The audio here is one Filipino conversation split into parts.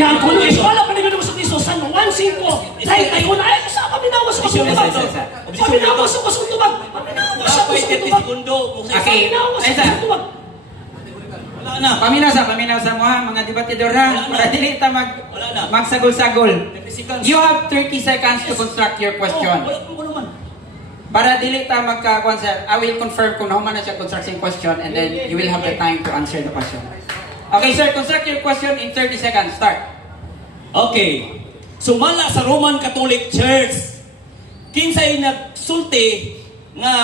Pinangko ni Iso. Wala pa rin mo sa Iso. San Juan 5. Dahil tayo na ay sa paminawas sa kusutubag. Paminawas sa kusutubag. Paminawas sa kusutubag. Okay. Paminaw sa mo ha, mga debatidor ha. Para dili ta magsagol-sagol. You have 30 seconds to construct your question. Para dili ta magka-answer, I will confirm kung naman na siya construction question and then you will have the time to answer the question. Okay sir, construct your question in 30 seconds. Start. Okay. Sumala sa Roman Catholic Church. Kinsay nagsulti nga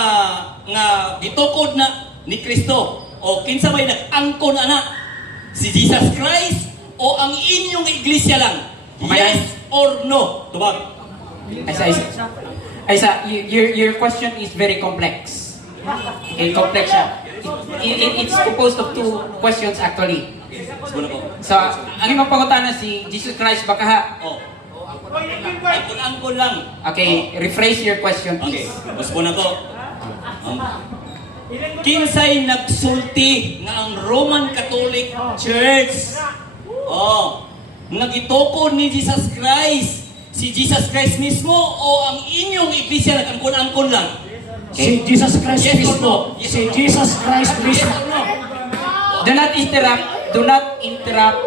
gitukod na ni Kristo o kinsa may nag-angkon ana si Jesus Christ o ang inyong iglesia lang? Yes or no? Tubag. Aisa, your question is very complex. Okay, complex siya. It's composed of two questions actually. So, ang imong pangutana si Jesus Christ baka ha? Oh. Angkon lang. Okay, rephrase your question Okay, please. mas po na ko. Kinsay nagsulti nga ang Roman Catholic Church nagitukod ni Jesus Christ. Si Jesus Christ mismo o ang inyong iglesia nag-angkon-angkon lang? Si Jesus Christ mismo. Si Jesus Christ mismo. Do not interrupt. Do not interrupt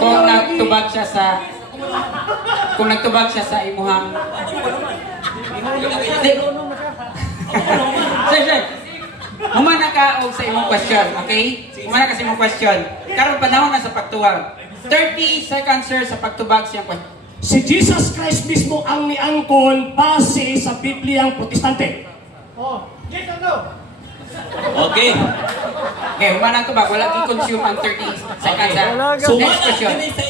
kung nagtubag siya sa imuhang. Sir. Humana ka og sa imong question, okay? Humana ka sa imong question. Karon panahon na sa pagtuwag. 30 seconds sir sa pagtubag siyang question. Si Jesus Christ mismo ang niangkon base sa Bibliang Protestante. Okay. Okay, humana tubag. Wala i-consume ang 30 seconds ha. So, Next question. sa